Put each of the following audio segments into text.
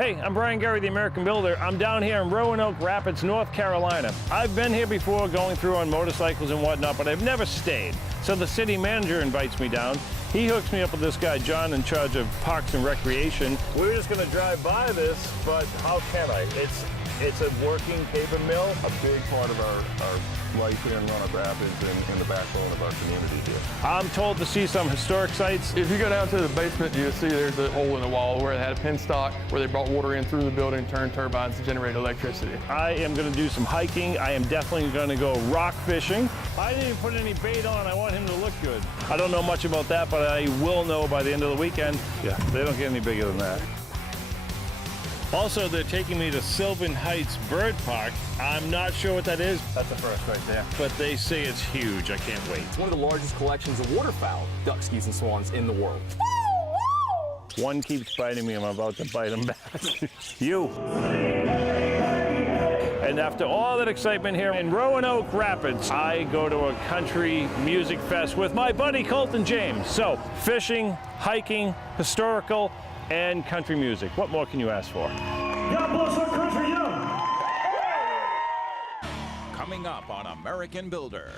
Hey, I'm Gurry, the American Builder. I'm down here in Roanoke Rapids, North Carolina. I've been here before going through on motorcycles and whatnot, but I've never stayed. So the city manager invites me down. He hooks me up with this guy, John, in charge of Parks and Recreation. We were just gonna drive by this, but how can I? It's a working paper mill. A big part of our life here in Roanoke Rapids and the backbone of our community here. I'm told to see some historic sites. If you go down to the basement, you'll see there's a hole in the wall where it had a penstock, where they brought water in through the building, turned turbines to generate electricity. I am gonna do some hiking. I am definitely gonna go rock fishing. I didn't even put any bait on. I want him to look good. I don't know much about that, but I will know by the end of the weekend. Yeah, they don't get any bigger than that. Also, they're taking me to Sylvan Heights Bird Park. I'm not sure what that is. That's the first right there. But they say it's huge. I can't wait. It's one of the largest collections of waterfowl, ducks, geese, and swans in the world. One keeps biting me. I'm about to bite him back. You. And after all that excitement here in Roanoke Rapids, I go to a country music fest with my buddy Colton James. So, fishing, hiking, historical, and country music. What more can you ask for? God bless our country, yeah! Coming up on American Builder.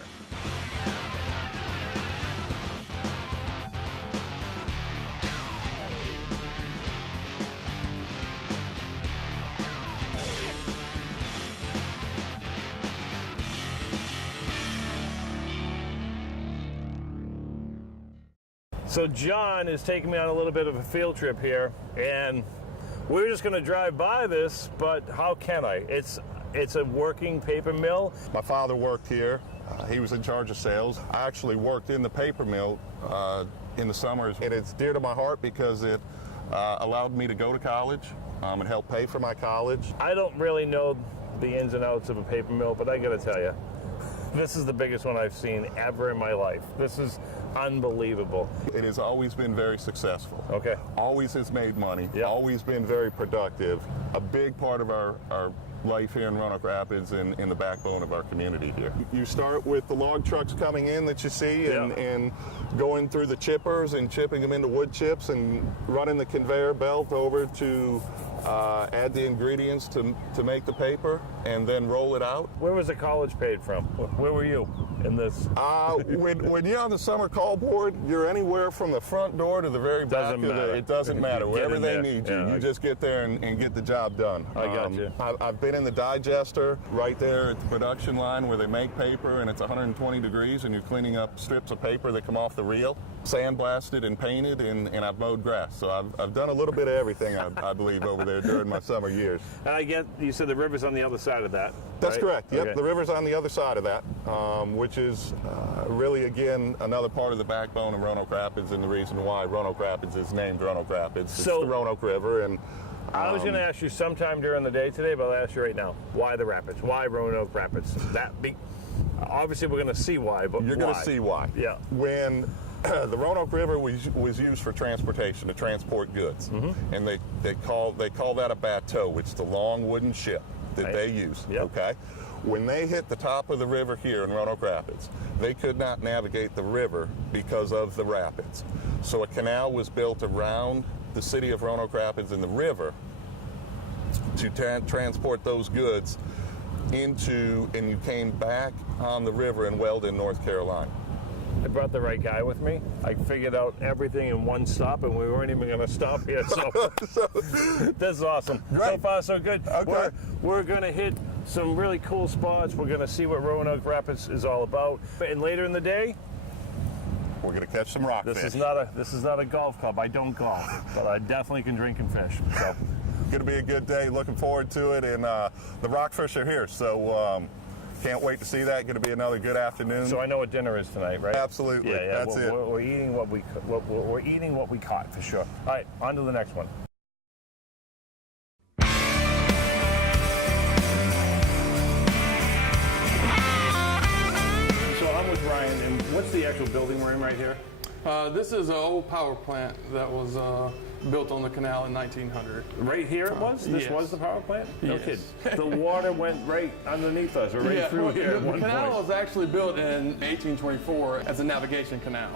So John is taking me on a little bit of a field trip here, and we're just going to drive by this, but how can I? It's a working paper mill. My father worked here. He was in charge of sales. I actually worked in the paper mill in the summers, and it's dear to my heart because it allowed me to go to college and help pay for my college. I don't really know the ins and outs of a paper mill, but I got to tell you, this is the biggest one I've seen ever in my life. This is unbelievable. It has always been very successful. Okay. Always has made money. Yep. Always been very productive. A big part of our life here in Roanoke Rapids and the backbone of our community here. You start with the log trucks coming in that you see and going through the chippers and chipping them into wood chips and running the conveyor belt over to add the ingredients to make the paper and then roll it out. Where was the college paid from? Where were you in this? When you're on the summer call board, you're anywhere from the front door to the very back. It doesn't matter. Wherever they need you, you just get there and get the job done. I got you. I've been in the digester right there at the production line where they make paper, and it's 120 degrees, and you're cleaning up strips of paper that come off the reel, sandblasted and painted, and I've mowed grass. So I've done a little bit of everything, I believe, over there during my summer years. And I get, you said the river's on the other side of that. That's right? correct. Yep, Okay. The river's on the other side of that, which is really, again, another part of the backbone of Roanoke Rapids and the reason why Roanoke Rapids is named Roanoke Rapids. It's the Roanoke River. And I was going to ask you sometime during the day today, but I'll ask you right now. Why the Rapids? Why Roanoke Rapids? Obviously, we're going to see why, but you're going to see why. Yeah. When the Roanoke River was used for transportation, to transport goods, and they call that a bateau, which is the long wooden ship that they use. Yep. Okay. When they hit the top of the river here in Roanoke Rapids, they could not navigate the river because of the rapids. So a canal was built around the city of Roanoke Rapids and the river to transport those goods into, and you came back on the river in Weldon, North Carolina. I brought the right guy with me. I figured out everything in one stop, and we weren't even going to stop here. So this is awesome. Right. So far, so good. Okay. We're going to hit some really cool spots. We're going to see what Roanoke Rapids is all about. And later in the day, we're going to catch some rockfish. this is not a golf club. I don't golf, but I definitely can drink and fish. So going to be a good day. Looking forward to it, and the rockfish are here. So. Can't wait to see that. Going to be another good afternoon. So I know what dinner is tonight, right? Absolutely. Yeah. That's it. We're eating we're eating what we caught for sure. All right, on to the next one. So I'm with Ryan, and what's the actual building we're in right here? This is an old power plant that was built on the canal in 1900. Right here it was? This was the power plant? No Yes. kidding. The water went right underneath us, or right through here at one The canal point. was actually built in 1824 as a navigation canal.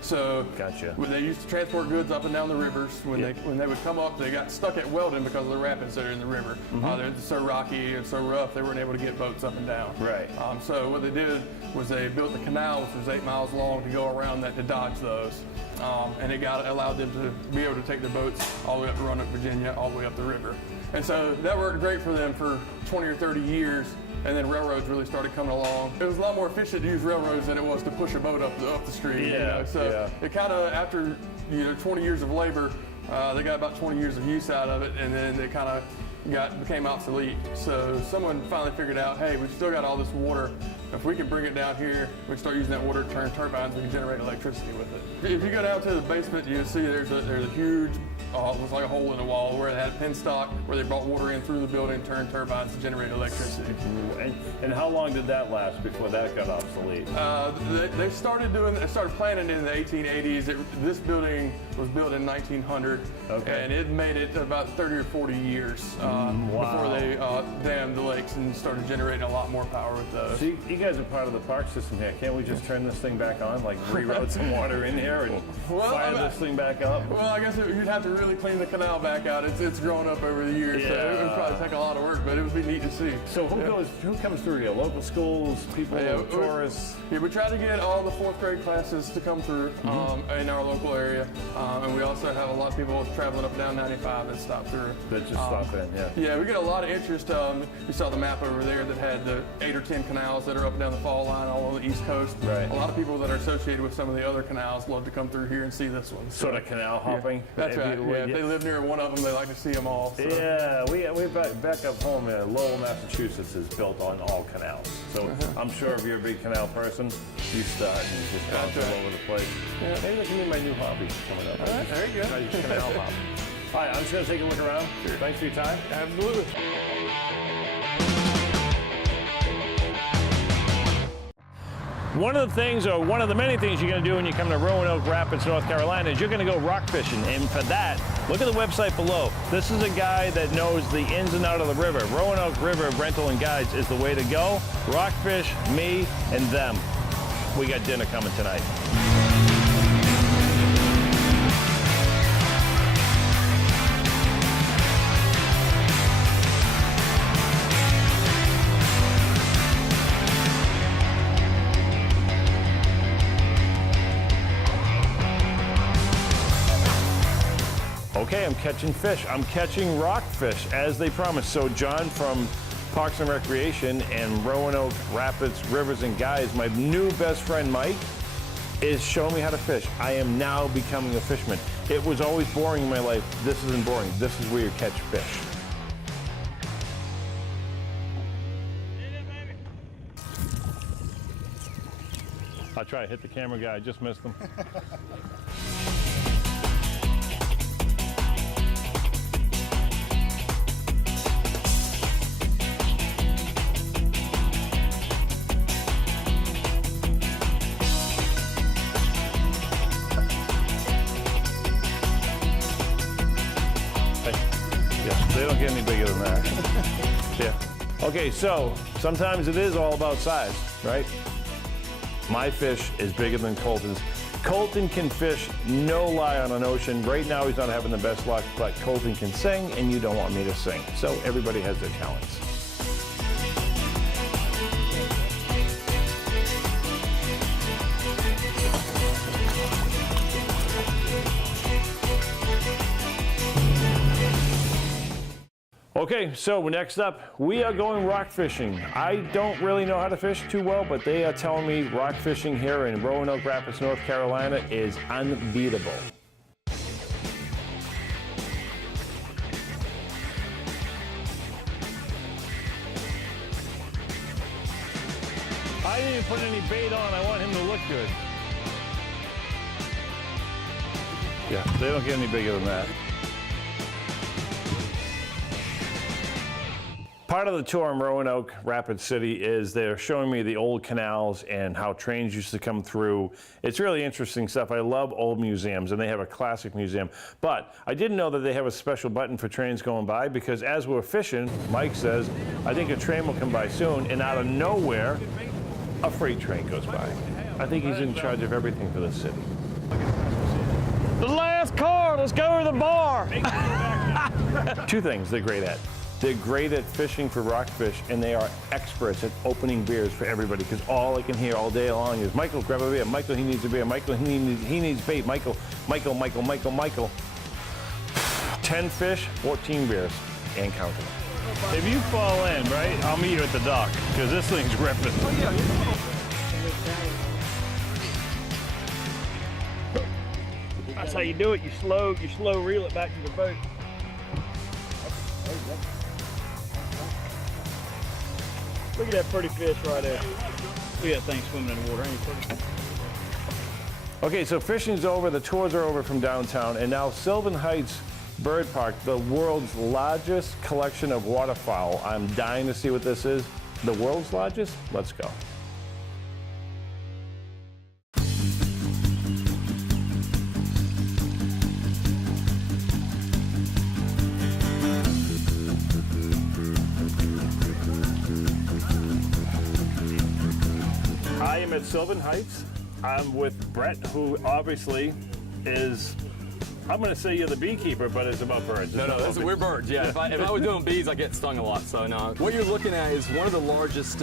So Gotcha. when they used to transport goods up and down the rivers, when they would come up, they got stuck at Weldon because of the rapids that are in the river. They're so rocky and so rough, they weren't able to get boats up and down. Right. So what they did was they built the canal, which was 8 miles long, to go around that to dodge those. And it allowed them to be able to take their boats all the way up to Roanoke, Virginia, all the way up the river. And so that worked great for them for 20 or 30 years. And then railroads really started coming along. It was a lot more efficient to use railroads than it was to push a boat up the street. Yeah, So it kind of, after 20 years of labor, they got about 20 years of use out of it, and then it kind of became obsolete. So someone finally figured out, hey, we've still got all this water. If we can bring it down here, we can start using that water to turn turbines, we can generate electricity with it. If you go down to the basement, you'll see there's a huge, looks like a hole in the wall where it had penstock, where they brought water in through the building, turned turbines to generate electricity. And how long did that last before that got obsolete? They started planning it in the 1880s. This building was built in 1900, and it made it about 30 or 40 years before they dammed the lakes and started generating a lot more power with those. So you guys are part of the park system here. Can't we just turn this thing back on, like reroute some water in here and fire this thing back up? Well, I guess you'd have to really clean the canal back out. It's grown up over the years, so it would probably take a lot of work, but it would be neat to see. So who comes through here? Local schools, people, tourists? Yeah, we try to get all the 4th grade classes to come through in our local area, and we also have a lot of people traveling up and down 95 that stop through. That just stop in, yeah. Yeah, we get a lot of interest. You saw the map over there that had the 8 or 10 canals that are up and down the fall line all on the East Coast. Right. A lot of people that are associated with some of the other canals love to come through here and see this one. Sort of canal hopping. That's right. Yeah, if they live near one of them, they like to see them all. So. Yeah, we back up home in Lowell, Massachusetts is built on all canals. So I'm sure if you're a big canal person, you start and just bounce all over the place. Yeah. Maybe that can be my new hobby coming up. All right, there you go. I use canal hopping. All right, I'm just going to take a look around. Sure. Thanks for your time. Absolutely. One of the many things you're going to do when you come to Roanoke Rapids, North Carolina, is you're going to go rock fishing. And for that, look at the website below. This is a guy that knows the ins and out of the river. Roanoke River Rental and Guides is the way to go. Rockfish, me, and them. We got dinner coming tonight. Okay, I'm catching fish. I'm catching rockfish, as they promised. So John from Parks and Recreation and Roanoke Rapids Rivers and Guides, my new best friend Mike, is showing me how to fish. I am now becoming a fisherman. It was always boring in my life. This isn't boring. This is where you catch fish. I'll try to hit the camera guy. I just missed him. They don't get any bigger than that. Yeah. Okay, so sometimes it is all about size, right? My fish is bigger than Colton's. Colton can fish, no lie, on an ocean. Right now he's not having the best luck, but Colton can sing, and you don't want me to sing. So everybody has their talents. Okay, so next up, we are going rock fishing. I don't really know how to fish too well, but they are telling me rock fishing here in Roanoke Rapids, North Carolina is unbeatable. I didn't even put any bait on. I want him to look good. Yeah, they don't get any bigger than that. Part of the tour in Roanoke Rapids City is they're showing me the old canals and how trains used to come through. It's really interesting stuff. I love old museums, and they have a classic museum. But I didn't know that they have a special button for trains going by, because as we're fishing, Mike says, I think a train will come by soon, and out of nowhere, a freight train goes by. I think he's in charge of everything for the city. The last car, let's go to the bar. Two things they're great at. They're great at fishing for rockfish, and they are experts at opening beers for everybody, because all I can hear all day long is, Michael, grab a beer. Michael, he needs a beer. Michael, he needs bait. Michael. 10 fish, 14 beers, and counting. If you fall in, right, I'll meet you at the dock, because this thing's ripping. That's how you do it. You slow reel it back to the boat. Look at that pretty fish right there. Look at that thing swimming in the water. Ain't it pretty? Okay, so fishing's over, the tours are over from downtown, and now Sylvan Heights Bird Park, the world's largest collection of waterfowl. I'm dying to see what this is. The world's largest? Let's go. I am at Sylvan Heights. I'm with Brett, who obviously is, I'm going to say you're the beekeeper, but it's about birds. We're birds, yeah. If I was doing bees, I get stung a lot, so no. What you're looking at is one of the largest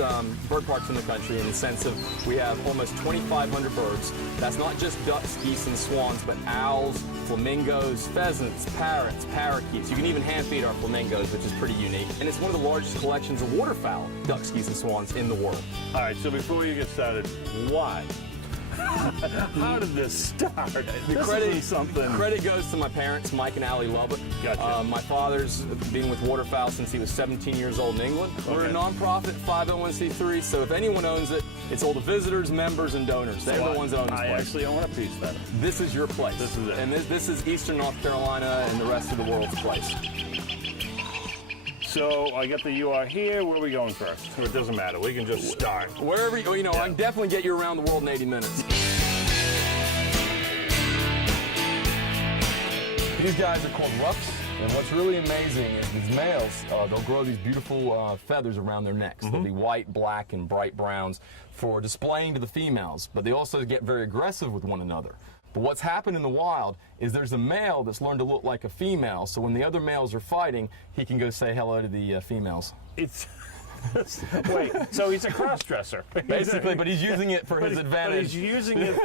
bird parks in the country, in the sense of we have almost 2,500 birds. That's not just ducks, geese, and swans, but owls, flamingos, pheasants, parrots, parakeets. You can even hand feed our flamingos, which is pretty unique. And it's one of the largest collections of waterfowl, ducks, geese, and swans in the world. All right, so before you get started, why? How did this start? The credit goes to my parents, Mike and Allie Lubbock. Gotcha. My father's been with waterfowl since he was 17 years old in England. We're a nonprofit 501c3, so if anyone owns it, it's all the visitors, members, and donors. They're the ones that own this place. I actually own a piece then. This is your place. This is it. And this is Eastern North Carolina and the rest of the world's place. So I get the you are here. Where are we going first? It doesn't matter. We can just start. Wherever you, I can definitely get you around the world in 80 minutes. These guys are called ruffs, and what's really amazing is these males, they'll grow these beautiful feathers around their necks. They'll be white, black, and bright browns for displaying to the females, but they also get very aggressive with one another. But what's happened in the wild is there's a male that's learned to look like a female, so when the other males are fighting, he can go say hello to the females. It's wait, so he's a cross-dresser. Basically, but he's using it for his advantage. But he's using it.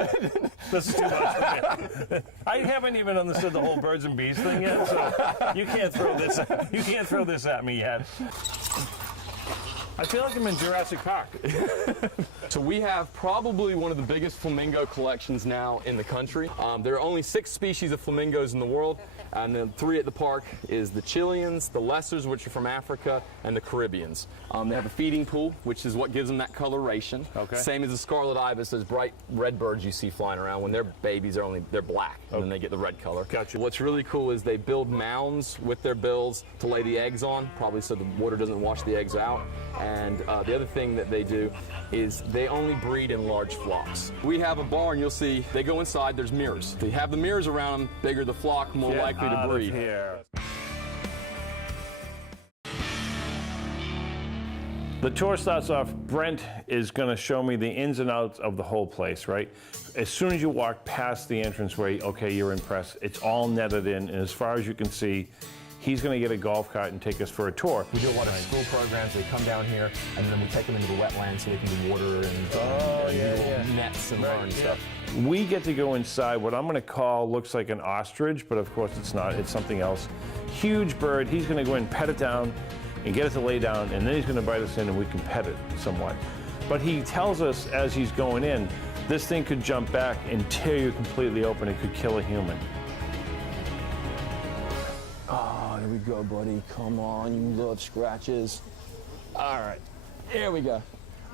This is too much for me. I haven't even understood the whole birds and bees thing yet, so you can't throw this. You can't throw this at me yet. I feel like I'm in Jurassic Park. So we have probably one of the biggest flamingo collections now in the country. There are only 6 species of flamingos in the world, and then 3 at the park is the Chileans, the Lessers, which are from Africa, and the Caribbeans. They have a feeding pool, which is what gives them that coloration. Okay. Same as the scarlet ibis, those bright red birds you see flying around. When they're babies, they're black, and then they get the red color. Gotcha. What's really cool is they build mounds with their bills to lay the eggs on, probably so the water doesn't wash the eggs out. And the other thing that they do is they only breed in large flocks. We have a barn, you'll see, they go inside, there's mirrors. They have the mirrors around them, bigger the flock, more likely to breed. Here. The tour starts off, Brent is going to show me the ins and outs of the whole place, right? As soon as you walk past the entranceway, okay, you're impressed. It's all netted in, and as far as you can see, he's going to get a golf cart and take us for a tour. We do a lot of school programs. They come down here, and then we take them into the wetlands so they can do water and nets and learn stuff. We get to go inside what I'm going to call, looks like an ostrich, but of course it's not. It's something else. Huge bird. He's going to go in, pet it down, and get it to lay down, and then he's going to bite us in, and we can pet it somewhat. But he tells us as he's going in, this thing could jump back and tear you completely open. It could kill a human. Here we go, buddy. Come on, you love scratches. All right, here we go.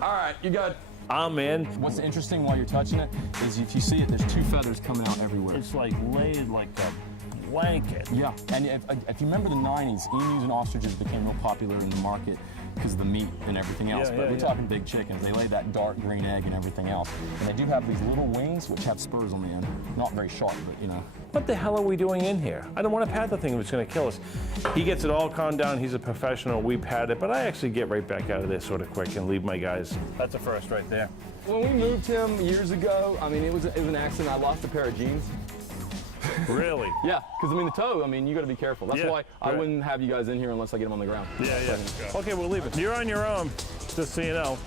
All right, you got. I'm in. What's interesting while you're touching it is if you see it, there's 2 feathers coming out everywhere. It's like laid like a blanket. Yeah, and if you remember the 90s, emus and ostriches became real popular in the market because of the meat and everything else. But we're talking big chickens. They lay that dark green egg and everything else. And they do have these little wings which have spurs on the end. Not very sharp, but you know. What the hell are we doing in here? I don't want to pat the thing if it's going to kill us. He gets it all calmed down. He's a professional. We pat it, but I actually get right back out of there sort of quick and leave my guys. That's a first right there. When we moved him years ago, I mean, it was an accident. I lost a pair of jeans. Really? Yeah, because I mean, the toe, I mean, you got to be careful. That's why I wouldn't have you guys in here unless I get them on the ground. Yeah. Okay, we'll leave it. You're on your own, just so you know.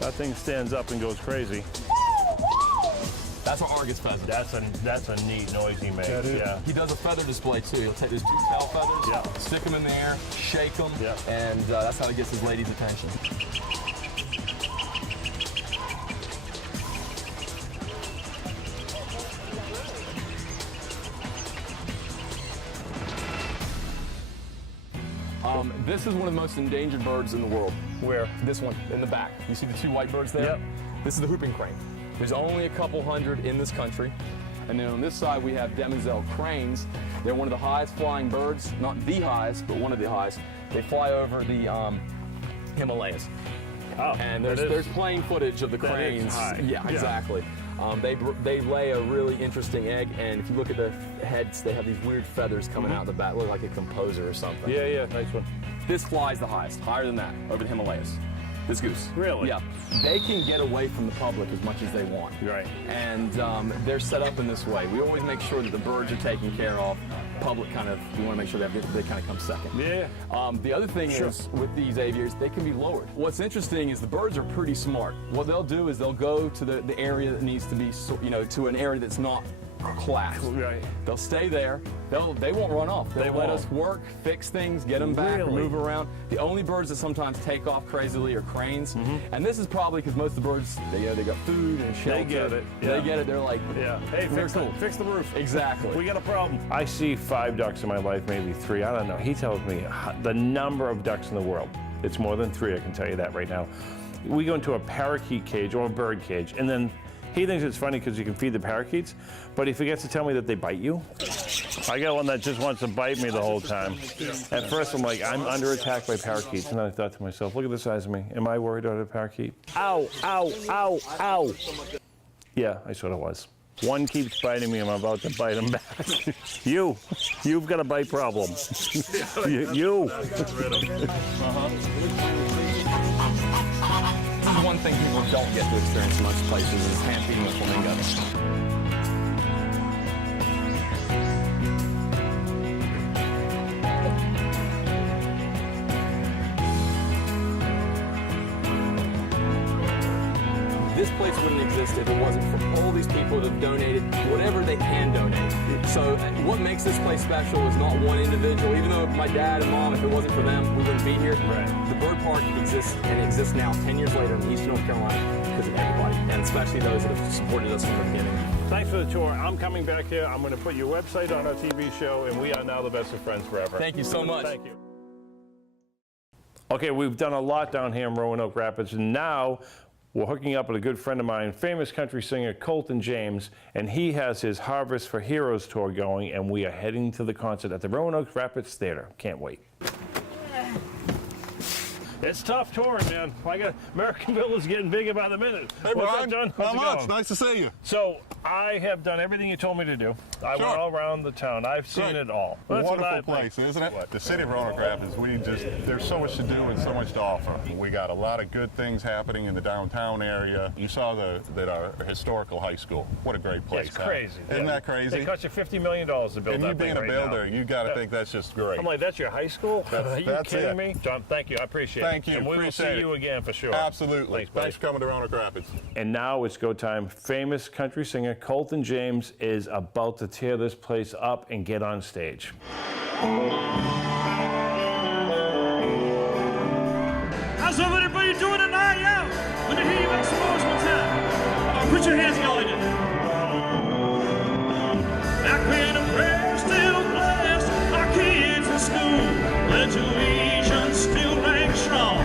That thing stands up and goes crazy. That's an Argus feather. That's a neat noise he makes. Yeah. He does a feather display too. He'll take his 2 tail feathers, stick them in the air, shake them, and that's how he gets his lady's attention. This is one of the most endangered birds in the world. Where? This one, in the back. You see the 2 white birds there? Yep. This is the whooping crane. There's only a couple hundred in this country. And then on this side, we have Demoiselle cranes. They're one of the highest flying birds, not the highest, but one of the highest. They fly over the Himalayas. Oh, and there's plane footage of the cranes. Yeah, exactly. They lay a really interesting egg, and if you look at the heads, they have these weird feathers coming out the back, look like a composer or something. Yeah, nice one. This flies the highest, higher than that, over the Himalayas. This goose. Really? Yeah. They can get away from the public as much as they want. Right. And they're set up in this way. We always make sure that the birds are taken care of. Public kind of, we want to make sure that they kind of come second. Yeah. The other thing is, with these aviaries, they can be lowered. What's interesting is the birds are pretty smart. What they'll do is they'll go to the area that needs to be, to an area that's not class. Right. They'll stay there. They won't run off. They'll let us work, fix things, get them back, move around. The only birds that sometimes take off crazily are cranes. And this is probably because most of the birds, they got food and shelter. They get it. They get it. They're like, hey, fix the roof. Exactly. We got a problem. I see 5 ducks in my life, maybe 3. I don't know. He tells me the number of ducks in the world. It's more than 3, I can tell you that right now. We go into a parakeet cage or a bird cage, and then he thinks it's funny because you can feed the parakeets, but he forgets to tell me that they bite you. I got one that just wants to bite me the whole time. At first, I'm like, I'm under attack by parakeets. And then I thought to myself, look at the size of me. Am I worried about a parakeet? Ow, ow, ow, ow. Yeah, I sort of was. One keeps biting me, I'm about to bite him back. You've got a bite problem. you. This is one thing people don't get to experience in most places is hand feeding a flamingo. This place wouldn't exist if it wasn't for all these people that have donated whatever they can donate. So what makes this place special is not one individual. Even though my dad and mom, if it wasn't for them, we wouldn't be here. Right. The bird park exists, and it exists now 10 years later in Eastern North Carolina because of everybody, and especially those that have supported us from the beginning. Thanks for the tour. I'm coming back here. I'm going to put your website on our TV show, and we are now the best of friends forever. Thank you so much. Thank you. Okay, we've done a lot down here in Roanoke Rapids, and now we're hooking up with a good friend of mine, famous country singer Colton James, and he has his Harvest for Heroes tour going, and we are heading to the concert at the Roanoke Rapids Theater. Can't wait. It's tough touring, man. Americanville is getting bigger by the minute. Hey, What's Brian. up, John? How How's it much? going? Nice to see you. So I have done everything you told me to do. I went all around the town. I've seen it all. Wonderful place, isn't it? The city of Roanoke Rapids, there's so much to do and so much to offer. We got a lot of good things happening in the downtown area. You saw that our historical high school. What a great place. It's crazy. Isn't that crazy? They cost you $50 million to build that thing. And you being a builder, now. You got to think that's just great. I'm like, that's your high school? Are you kidding me? John, thank you. I appreciate it. Thank you. And we will see you again for sure. Absolutely. Thanks for coming to Roanoke Rapids. And now it's go time. Famous country singer Colton James is about to tear this place up and get on stage. How's everybody doing tonight? Yeah. Let me hear you make some noise one time. Put your hands together like this. Back when the prayers still blessed our kids in school, pledge allegiance still rings strong.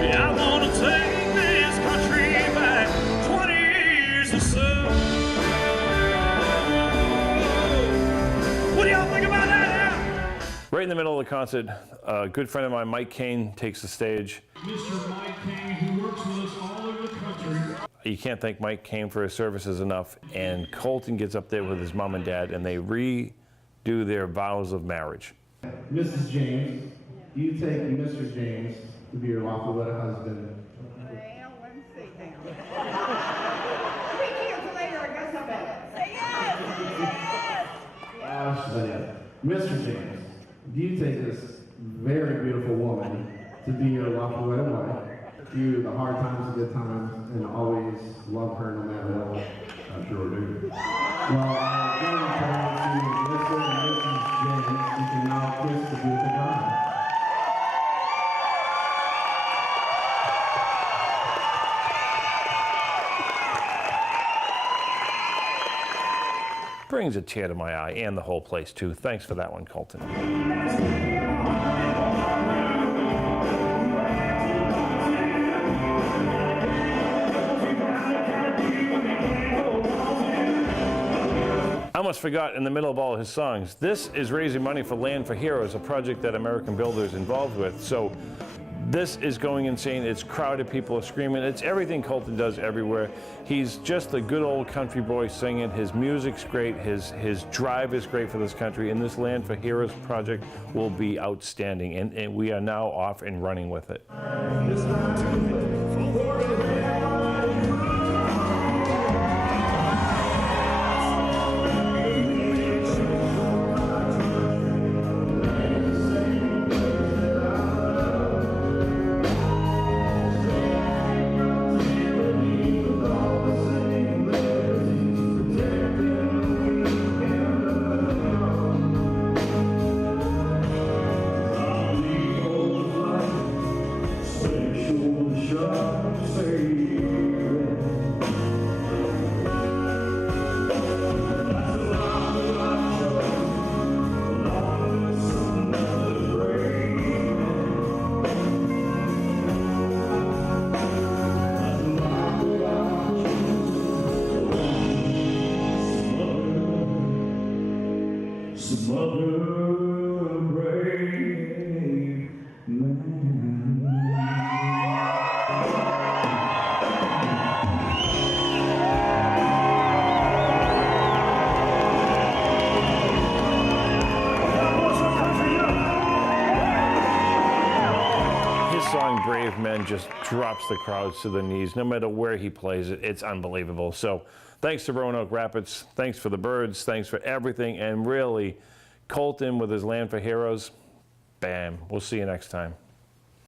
Yeah, I want to take this country back 20 years or so. What do y'all think about that now? Right in the middle of the concert, a good friend of mine, Mike Cain, takes the stage. Mr. Mike Cain, who works with us all over the country. You can't thank Mike Cain for his services enough. And Colton gets up there with his mom and dad, and they redo their vows of marriage. Mrs. James, do you take Mr. James to be your lawful wedded husband? Well, let me see now. but yeah. Mr. James, do you take this very beautiful woman to be your lawful wedded wife, through the hard times and good times, and always love her no matter what? I sure do. Well, I'm going to Mr. and Mrs. James. You can now kiss the beautiful bride. Brings a tear to my eye, and the whole place too. Thanks for that one, Colton. I almost forgot in the middle of all his songs, this is raising money for Land for Heroes, a project that American Builder is involved with. So this is going insane. It's crowded, people are screaming. It's everything Colton does everywhere. He's just a good old country boy singing. His music's great. His drive is great for this country. And this Land for Heroes project will be outstanding. And we are now off and running with it. Song Brave Men just drops the crowds to the knees. No matter where he plays it, it's unbelievable. So thanks to Roanoke Rapids, thanks for the birds, thanks for everything, and really Colton with his Land for Heroes, bam. We'll see you next time.